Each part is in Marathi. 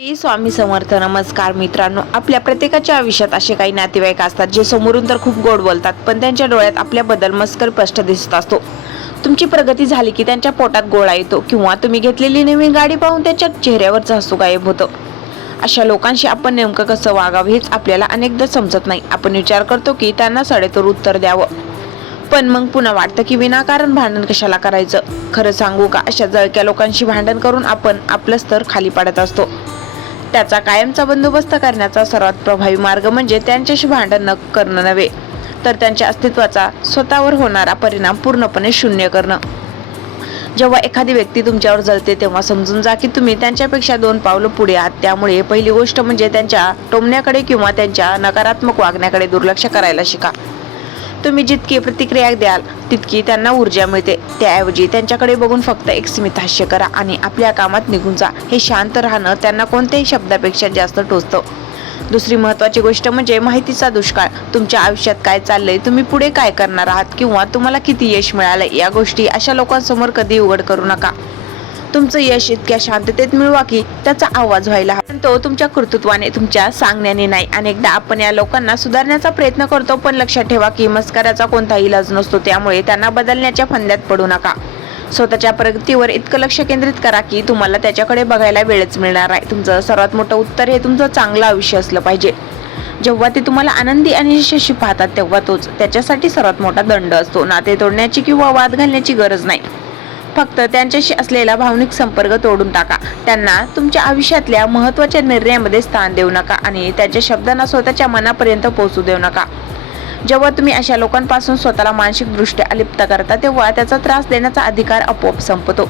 श्री स्वामी समर्थ. नमस्कार मित्रांनो, आपल्या प्रत्येकाच्या आयुष्यात असे काही नातेवाईक असतात जे समोरून तर खूप गोड बोलतात, पण त्यांच्या डोळ्यात आपल्याबद्दल मस्कर स्पष्ट दिसत असतो. तुमची प्रगती झाली की त्यांच्या पोटात गोळा येतो, किंवा तुम्ही घेतलेली नवीन गाडी पाहून त्यांच्या चेहऱ्यावरचं हसू गायब होतं. अशा लोकांशी आपण नेमकं कसं वागावं हेच आपल्याला अनेकदा समजत नाही. आपण विचार करतो की त्यांना सडेतोड उत्तर द्यावं, पण मग पुन्हा वाटतं की विनाकारण भांडण कशाला करायचं. खरं सांगू का, अशा जळक्या लोकांशी भांडण करून आपण आपलं स्तर खाली पाडत असतो. त्याचा कायमचा बंदोबस्त करण्याचा सर्वात प्रभावी मार्ग म्हणजे त्यांच्याशी भांडण न करणं नव्हे, तर त्यांच्या अस्तित्वाचा स्वतःवर होणारा परिणाम पूर्णपणे शून्य करणं. जेव्हा एखादी व्यक्ती तुमच्यावर जळते तेव्हा समजून जा की तुम्ही त्यांच्यापेक्षा 2 पावलं पुढे आहात. त्यामुळे पहिली गोष्ट म्हणजे त्यांच्या टोमण्याकडे किंवा त्यांच्या नकारात्मक वागण्याकडे दुर्लक्ष करायला शिका. तुम्ही जितकी प्रतिक्रिया द्याल तितकी त्यांना ऊर्जा मिळते. त्याऐवजी त्यांच्याकडे बघून फक्त एक स्मित हास्य करा आणि आपल्या कामात निघून जा. हे शांत राहणं त्यांना कोणत्याही शब्दापेक्षा जास्त टोचतं. दुसरी महत्त्वाची गोष्ट म्हणजे माहितीचा दुष्काळ. तुमच्या आयुष्यात काय चाललंय, तुम्ही पुढे काय करणार आहात, किंवा तुम्हाला किती यश मिळालंय, या गोष्टी अशा लोकांसमोर कधी उघड करू नका. तुमचं यश इतक्या शांततेत मिळवा की त्याचा आवाज व्हायला हवा, पण तो तुमच्या कर्तृत्वाने, तुमच्या सांगण्याने नाही. अनेकदा आपण या लोकांना सुधारण्याचा प्रयत्न करतो, पण लक्षात ठेवा की मस्कराचा कोणताही इलाज नसतो. त्यामुळे त्यांना बदलण्याच्या फंद्यात पडू नका. स्वतःच्या प्रगतीवर इतकं लक्ष केंद्रित करा की तुम्हाला त्याच्याकडे बघायला वेळच मिळणार आहे. तुमचं सर्वात मोठं उत्तर हे तुमचं चांगलं आयुष्य असलं पाहिजे. जेव्हा ते तुम्हाला आनंदी आणि यशस्वी पाहतात तेव्हा तोच त्याच्यासाठी सर्वात मोठा दंड असतो. नाते तोडण्याची किंवा वाद घालण्याची गरज नाही, फक्त त्यांच्याशी असलेला भावनिक संपर्क तोडून टाका. त्यांना तुमच्या आयुष्यातल्या महत्त्वाच्या निर्णयामध्ये स्थान देऊ नका आणि त्यांच्या शब्दांना स्वतःच्या मनापर्यंत पोहोचू देऊ नका. जेव्हा तुम्ही अशा लोकांपासून स्वतःला मानसिकदृष्ट्या अलिप्त करता तेव्हा त्याचा त्रास देण्याचा अधिकार आपोआप संपतो.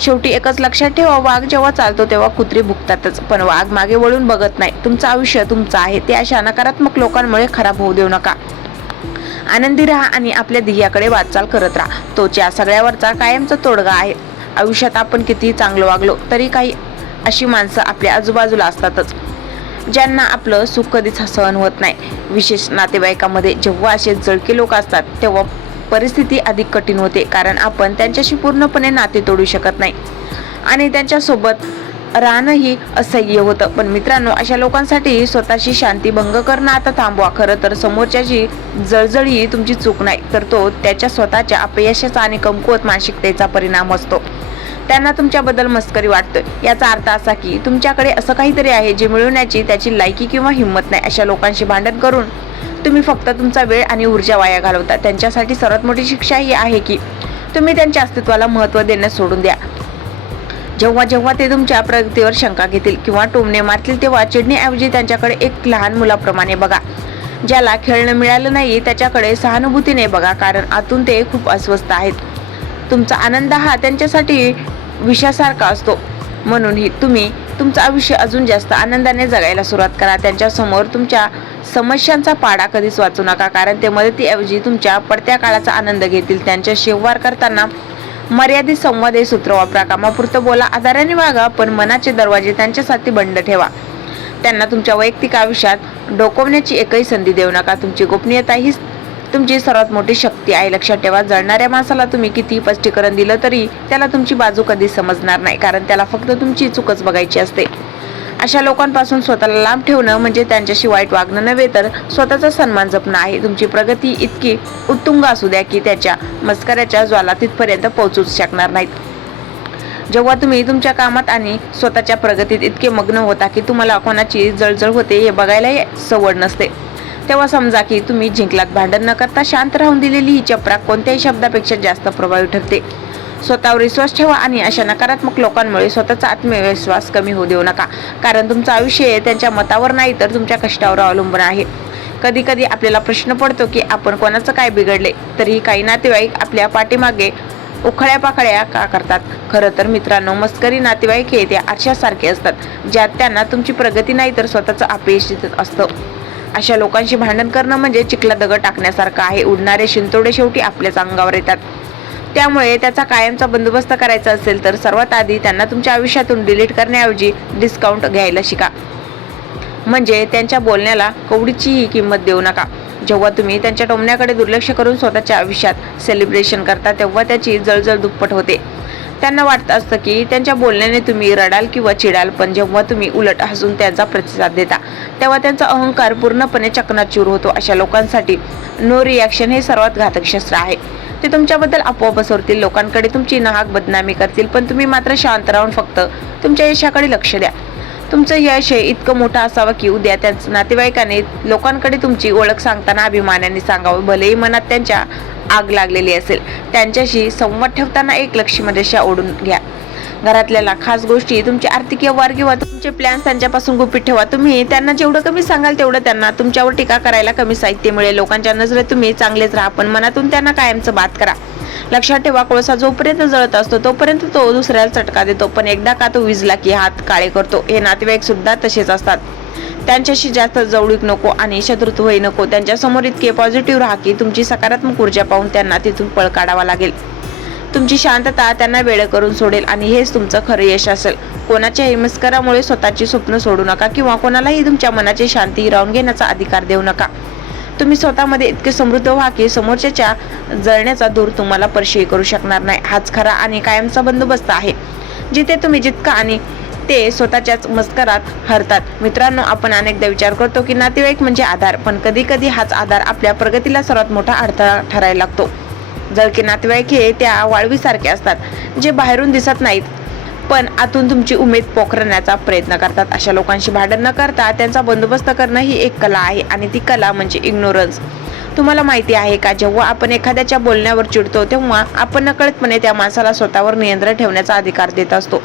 शेवटी एकच लक्षात ठेवा, वाघ जेव्हा चालतो तेव्हा कुत्री भुकतातच, पण वाघ मागे वळून बघत नाही. तुमचं आयुष्य तुमचं आहे, ते अशा नकारात्मक लोकांमुळे खराब होऊ देऊ नका. आनंदी राहा आणि आपल्या ध्येयाकडे वाटचाल करत राहा. तोच या सगळ्यावरचा कायमचा तोडगा आहे. आयुष्यात आपण किती चांगलं वागलो तरी काही अशी माणसं आपल्या आजूबाजूला असतातच ज्यांना आपलं सुख कधीच सहन होत नाही. विशेष नातेवाईकामध्ये जेव्हा असे जळके लोक असतात तेव्हा परिस्थिती अधिक कठीण होते, कारण आपण त्यांच्याशी पूर्णपणे नाते तोडू शकत नाही आणि त्यांच्यासोबत राहणंही असह्य होतं. पण मित्रांनो, अशा लोकांसाठी स्वतःची शांती भंग करणं आता थांबवा. खरं तर समोरच्याची जळजळ ही तुमची चूक नाही, तर तो त्याच्या स्वतःच्या अपयशाचा आणि कमकुवत मानसिकतेचा परिणाम असतो. त्यांना तुमच्याबद्दल मस्करी वाटतोय, याचा अर्थ असा की तुमच्याकडे असं काहीतरी आहे जे मिळवण्याची त्याची लायकी किंवा हिंमत नाही. अशा लोकांशी भांडण करून तुम्ही फक्त तुमचा वेळ आणि ऊर्जा वाया घालवता. त्यांच्यासाठी सर्वात मोठी शिक्षा ही आहे की तुम्ही त्यांच्या अस्तित्वाला महत्त्व देण्यास सोडून द्या. जेव्हा जेव्हा ते तुमच्या प्रगतीवर शंका घेतील किंवा टोमणे मारतील तेव्हा चिडण्याऐवजी त्यांच्याकडे एक लहान मुलाप्रमाणे बघा. ज्याला खेळणं मिळालं नाही त्याच्याकडे सहानुभूतीने बघा, कारण आतून ते खूप अस्वस्थ आहेत. तुमचा आनंद हा त्यांच्यासाठी विषासारखा असतो. म्हणूनही तुम्ही तुमचं आयुष्य अजून जास्त आनंदाने जगायला सुरुवात करा. त्यांच्यासमोर तुमच्या समस्यांचा पाडा कधीच वाचू नका, कारण ते मदतीऐवजी तुमच्या पडत्या काळाचा आनंद घेतील. त्यांच्याशी व्यवहार करताना मर्यादित संवाद हे सूत्र वापरा. कामापुरतं बोला, आधाराने वागा, पण मनाचे दरवाजे त्यांच्यासाठी बंद ठेवा. त्यांना तुमच्या वैयक्तिक आयुष्यात डोकवण्याची एकही संधी देऊ नका. तुमची गोपनीयता हीच तुमची सर्वात मोठी शक्ती आहे. लक्षात ठेवा, जळणाऱ्या माणसाला तुम्ही किती स्पष्टीकरण दिलं तरी त्याला तुमची बाजू कधीच समजणार नाही, कारण त्याला फक्त तुमची चूकच बघायची असते. अशा लोकांपासून स्वतःला लांब ठेवणं म्हणजे त्यांच्याशी वाईट वागणं नव्हे, तर स्वतःचा सन्मान जपणं आहे. तुमची प्रगती इतकी उत्तुंग असू द्या की त्याच्या मस्कऱ्याच्या ज्वाला तिथपर्यंत पोहोचूच शकणार नाहीत. जेव्हा तुम्ही तुमच्या कामात आणि स्वतःच्या प्रगतीत इतके मग्न होता की तुम्हाला कोणाची जळजळ होते हे बघायलाही सवड नसते, तेव्हा समजा की तुम्ही जिंकलात. भांडण न करता शांत राहून दिलेली ही चपराक कोणत्याही शब्दापेक्षा जास्त प्रभावी ठरते. स्वतःवर विश्वास ठेवा आणि अशा नकारात्मक लोकांमुळे स्वतःचा आत्मविश्वास कमी होऊ देऊ नका, कारण तुमचं आयुष्य त्यांच्या मतावर नाही तर तुमच्या कष्टावर अवलंबून आहे. कधी कधी आपल्याला प्रश्न पडतो की आपण कोणाचं काय बिघडले, तरीही काही नातेवाईक आपल्या पाठीमागे उखळ्या पाखळ्या का करतात. खरं तर मित्रांनो, मस्करी नातेवाईक हे त्या आरशासारखे असतात, ज्यात त्यांना तुमची प्रगती नाही तर स्वतःचं अपयश दिसत असतं. अशा लोकांशी भांडण करणं म्हणजे चिखलात दगड टाकण्यासारखं आहे. उडणारे शिंतोडे शेवटी आपल्याच अंगावर येतात. त्यामुळे त्याचा कायमचा बंदोबस्त करायचा असेल तर सर्वात आधी त्यांना तुमच्या आयुष्यातून डिलीट करण्याऐवजी डिस्काउंट घ्यायला शिका. म्हणजे त्यांच्या बोलण्याला कवडीचीही किंमत देऊ नका. जेव्हा तुम्ही त्यांच्या टोमण्याकडे दुर्लक्ष करून स्वतःच्या आयुष्यात सेलिब्रेशन करता तेव्हा त्याची जळजळ दुप्पट होते. त्यांना वाटत असतं की त्यांच्या बोलण्याने तुम्ही रडाल किंवा चिडाल, पण जेव्हा तुम्ही उलट हसून त्यांचा प्रतिसाद देता तेव्हा त्यांचा अहंकार पूर्णपणे चकनाचूर होतो. अशा लोकांसाठी नो रिॲक्शन हे सर्वात घातक शस्त्र आहे. ते तुमच्याबद्दल आपोआप सोडतील, लोकांकडे तुमची नाहक बदनामी करतील, पण तुम्ही मात्र शांत राहून फक्त तुमच्या यशाकडे लक्ष द्या. तुमचं यश हे इतकं मोठं असावं की उद्या त्यांच्या नातेवाईकाने लोकांकडे तुमची ओळख सांगताना अभिमानाने सांगावं. भलेही मनात त्यांच्या आग लागलेली असेल, त्यांच्याशी संवाद ठेवताना एक लक्ष्यरेषा ओढून घ्या. घरातल्या खास गोष्टी, तुमचे आर्थिक व्यवहार किंवा तुमचे प्लॅन्स त्यांच्यापासून गुपित ठेवा. तुम्ही त्यांना जेवढं कमी सांगाल तेवढं त्यांना तुमच्यावर टीका करायला कमी साहित्य मिळेल. लोकांच्या नजरेत तुम्ही चांगलेच राहा, पण मनातून त्यांना कायमचं बाद करा. लक्षात ठेवा, कोळसा जोपर्यंत जळत असतो तोपर्यंत तो दुसऱ्याला चटका देतो, पण एकदा का तो विजला की हात काळे करतो. हे नातेवाईक सुद्धा तसेच असतात. त्यांच्याशी जास्त जवळीक नको आणि शत्रुत्वही नको. त्यांच्यासमोर इतके पॉझिटिव्ह राहा की तुमची सकारात्मक ऊर्जा पाहून त्यांना तिथून पळ काढावा लागेल. तुमची शांतता त्यांना वेळ करून सोडेल आणि हेच तुमचं खरं यश असेल. कोणाच्याही मस्करामुळे स्वतःची स्वप्न सोडू नका किंवा कोणालाही तुमच्या मनाची शांती हिरावून घेण्याचा अधिकार देऊ नका. तुम्ही स्वतःमध्ये इतके समृद्ध व्हा की समोरच्याच्या जळण्याचा धूर तुम्हाला स्पर्शही करू शकणार नाही. हाच खरा आणि कायमचा बंदोबस्त आहे, जिथे तुम्ही जितका आणि ते स्वतःच्याच मस्करात हरतात. मित्रांनो, आपण अनेकदा विचार करतो की नातेवाईक म्हणजे आधार, पण कधी कधी हाच आधार आपल्या प्रगतीला सर्वात मोठा अडथळा ठरायला लागतो. जळके नातेवाईक हे त्या वाळवीसारखे असतात, जे बाहेरून दिसत नाहीत पण आतून तुमची उमेद पोखरण्याचा प्रयत्न करतात. अशा लोकांशी भांडण न करता त्यांचा बंदोबस्त करणं ही एक कला आहे, आणि ती कला म्हणजे इग्नोरन्स. तुम्हाला माहिती आहे का, जेव्हा आपण एखाद्याच्या बोलण्यावर चिडतो तेव्हा आपण नकळतपणे त्या माणसाला स्वतःवर नियंत्रण ठेवण्याचा अधिकार देत असतो.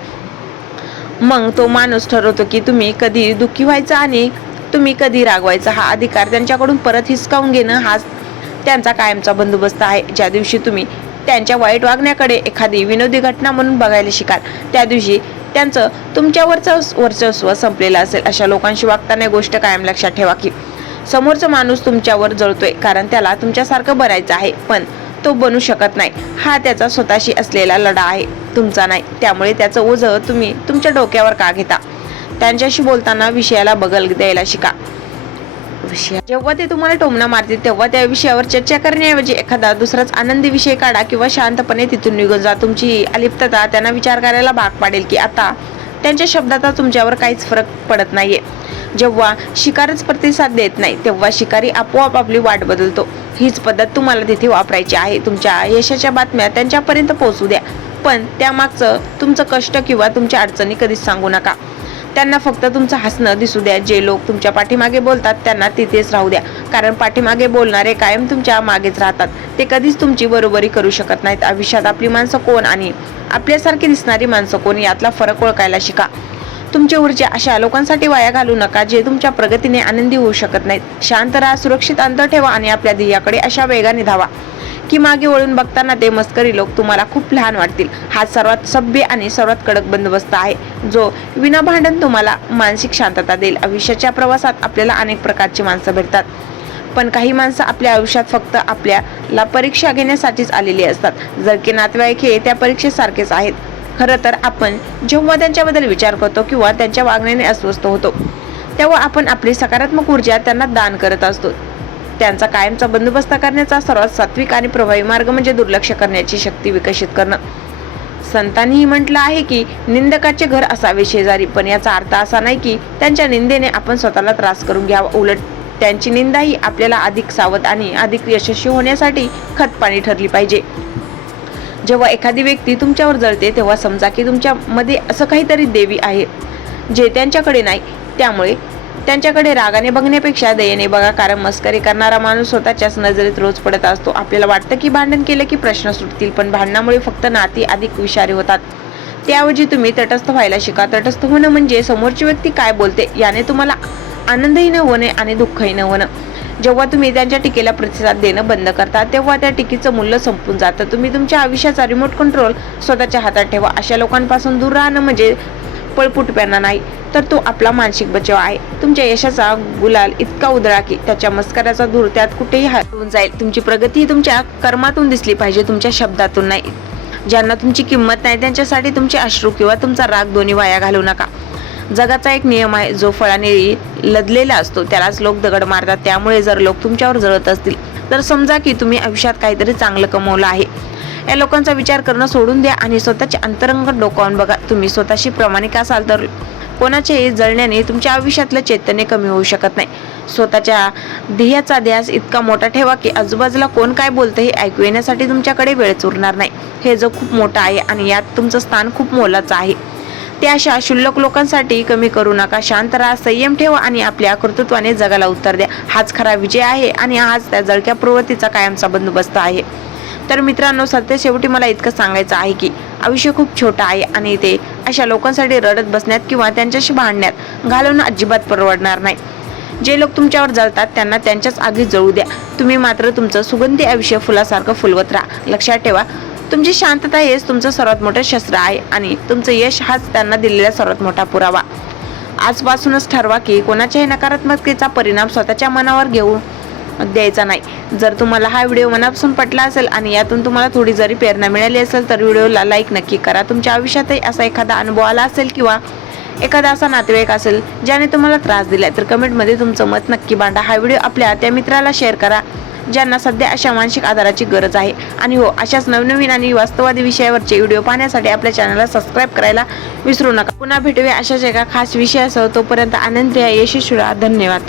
मग तो माणूस ठरवतो की तुम्ही कधी दुःखी व्हायचं आणि तुम्ही कधी रागवायचं. हा अधिकार त्यांच्याकडून परत हिसकावून घेणं हाच त्यांचा कायमचा बंदोबस्त आहे. ज्या दिवशी तुम्ही त्यांच्या वाईट वागण्याकडे एखादी विनोदी घटना म्हणून बघायला शिकाल, त्या दिवशी त्यांचं तुमच्यावरचं वर्चस्व संपलेलं असेल. अशा लोकांशी वागताना गोष्ट कायम लक्षात ठेवा की समोरचा माणूस तुमच्यावर जळतोय कारण त्याला तुमच्यासारखं बनायचं आहे, पण तो बनू शकत नाही. हा त्याचा स्वतःशी असलेला लढा आहे, तुमचा नाही. त्यामुळे त्याचं ओझं तुम्ही तुमच्या डोक्यावर का घेता? त्यांच्याशी बोलताना विषयाला बगल द्यायला शिका. जेव्हा ते तुम्हाला टोमणा मारतील तेव्हा त्या विषयावर चर्चा करण्याऐवजी एखादा दुसराच आनंदी विषय काढा किंवा शांतपणे तिथून निघून जा. तुमची अलिप्तता त्यांना विचार करायला भाग पाडेल की आता त्यांच्या शब्दाचा तुमच्यावर काहीच फरक पडत नाहीये. जेव्हा शिकारच प्रतिसाद देत नाही तेव्हा शिकारी आपोआप आपली वाट बदलतो. हीच पद्धत तुम्हाला तिथे वापरायची आहे. तुमच्या यशाच्या बातम्या त्यांच्यापर्यंत पोहोचू द्या, पण त्यामागचं तुमचं कष्ट किंवा तुमच्या अडचणी कधीच सांगू नका. त्यांना फक्त तुमचं हसणं दिसू द्या. जे लोक तुमच्या पाठीमागे बोलतात त्यांना तिथेच राहू द्या, कारण पाठीमागे बोलणारे कायम तुमच्या मागेच राहतात. ते कधीच तुमची बरोबरी करू शकत नाहीत. आयुष्यात आपली माणसं कोण आणि आपल्यासारखी दिसणारी माणसं कोण यातला फरक ओळखायला शिका. तुमची ऊर्जा अशा लोकांसाठी वाया घालू नका जे तुमच्या प्रगतीने आनंदी होऊ शकत नाहीत. शांत राहा, सुरक्षित अंतर ठेवा आणि आपल्या ध्येयाकडे अशा वेगाने धावा की मागे वळून बघताना ते मस्करी लोक तुम्हाला खूप लहान वाटतील. हा सर्वात सभ्य आणि सर्वात कडक बंदोबस्त आहे, जो विना भांडण तुम्हाला मानसिक शांतता देईल. आयुष्याच्या प्रवासात आपल्याला अनेक प्रकारची माणसं भेटतात, पण काही माणसं आपल्या आयुष्यात फक्त आपल्याला परीक्षा घेण्यासाठीच आलेली असतात. जळके नातेवाईक हे त्या परीक्षेसारखेच आहेत. खरं तर आपण जेव्हा त्यांच्याबद्दल विचार करतो किंवा त्यांच्या वागण्याने अस्वस्थ होतो तेव्हा आपण आपली सकारात्मक ऊर्जा त्यांना दान करत असतो. त्यांचा कायमचा बंदोबस्त करण्याचा सर्वात सात्विक आणि प्रभावी मार्ग म्हणजे दुर्लक्ष करण्याची शक्ती विकसित करणं. संतांनीही म्हटलं आहे की निंदकाचे घर असावे शेजारी, पण याचा अर्थ असा नाही की त्यांच्या निंदेने आपण स्वतःला त्रास करून घ्यावा. उलट त्यांची निंदा ही आपल्याला अधिक सावध आणि अधिक यशस्वी होण्यासाठी खतपाणी ठरली पाहिजे. जेव्हा एखादी व्यक्ती तुमच्यावर जळते तेव्हा समजा की तुमच्या मध्ये असं काहीतरी देवी आहे जे त्यांच्याकडे नाही. त्यामुळे त्यांच्याकडे रागाने बघण्यापेक्षा दयेने बघा, कारण मस्करी करणारा माणूस स्वतःच्याच नजरेत रोज पडत असतो. आपल्याला वाटतं की भांडण केलं की प्रश्न सुटतील, पण भांडणामुळे फक्त नाती अधिक विषारी होतात. त्याऐवजी तुम्ही तटस्थ व्हायला शिका. तटस्थ होणं म्हणजे समोरची व्यक्ती काय बोलते याने तुम्हाला आनंदही न होणे आणि दुःखही न होणं. जेव्हा तुम्ही त्यांच्या टीकेला प्रतिसाद देणं बंद करता तेव्हा त्या टीकेचं मूल्य संपून जातं. तुम्ही तुमच्या आयुष्याचा रिमोट कंट्रोल स्वतःच्या हातात ठेवा. अशा लोकांपासून दूर राहणं म्हणजे पळपुटप्यांना नाही, तर तो आपला मानसिक बचाव आहे. तुमच्या यशाचा गुलाल इतका उधळा की त्याच्या मस्कऱ्याचा धूर त्यात कुठेही हरवून जाईल. तुमची प्रगती तुमच्या कर्मातून दिसली पाहिजे, तुमच्या शब्दातून नाही. ज्यांना तुमची किंमत नाही त्यांच्यासाठी तुमचे अश्रू किंवा तुमचा राग दोन्ही वाया घालवू नका. जगाचा एक नियम आहे, जो फळाने लदलेला असतो त्यालाच लोक दगड मारतात. त्यामुळे जर लोक तुमच्यावर जळत असतील तर समजा की तुम्ही आयुष्यात काहीतरी चांगलं कमवलं आहे. या लोकांचा विचार करणं सोडून द्या आणि स्वतःचे अंतरंग डोकावून बघा. तुम्ही स्वतःशी प्रामाणिक असाल तर कोणाच्याही जळण्याने तुमच्या आयुष्यातलं चैतन्य कमी होऊ शकत नाही. स्वतःच्या ध्येयाचा ध्यास इतका मोठा ठेवा की आजूबाजूला कोण काय बोलतं हे ऐकू येण्यासाठी तुमच्याकडे वेळच उरणार नाही. हे जग खूप मोठं आहे आणि यात तुमचं स्थान खूप मोलाचं आहे. ते अशा क्षुल्लक लोकांसाठी कमी करू नका. शांत राहा, संयम ठेवा आणि आपल्या कर्तृत्वाने जगाला उत्तर द्या. हाच खरा विजय आहे आणि हाच त्या जळक्या प्रवृत्तीचा कायमचा बंदोबस्त आहे. तर मित्रांनो, सत्य शेवटी मला इतकं सांगायचं आहे की आयुष्य खूप छोटं आहे आणि ते अशा लोकांसाठी रडत बसण्यात किंवा त्यांच्याशी भांडण्यात घालवणं अजिबात परवडणार नाही. जे लोक तुमच्यावर जळतात त्यांना त्यांच्याच आगीत जळू द्या. तुम्ही मात्र तुमचं सुगंधी आयुष्य फुलासारखं फुलवत राहा. लक्षात ठेवा, तुमची शांतता हेच तुमचं सर्वात मोठं शस्त्र आहे आणि तुमचं यश हाच त्यांना दिलेला सर्वात मोठा पुरावा. आजपासूनच ठरवा की कोणाच्याही नकारात्मकतेचा परिणाम स्वतःच्या मनावर घेऊ द्यायचा नाही. जर तुम्हाला हा व्हिडिओ मनापासून पटला असेल आणि यातून तुम्हाला थोडी जरी प्रेरणा मिळाली असेल तर व्हिडिओला लाईक नक्की करा. तुमच्या आयुष्यातही असा एखादा अनुभव आला असेल किंवा एखादा असा नातेवाईक असेल ज्याने तुम्हाला त्रास दिलाय तर कमेंटमध्ये तुमचं मत नक्की मांडा. हा व्हिडिओ आपल्या त्या मित्राला शेअर करा ज्यांना सध्या अशा मानसिक आधाराची गरज आहे. आणि हो, अशाच नवनवीन आणि वास्तववादी विषयावरचे व्हिडिओ पाहण्यासाठी आपल्या चॅनलला सबस्क्राईब करायला विसरू नका. पुन्हा भेटूया अशाच एका खास विषयासह. तोपर्यंत आनंदी राहा, यशस्वी राहा. धन्यवाद.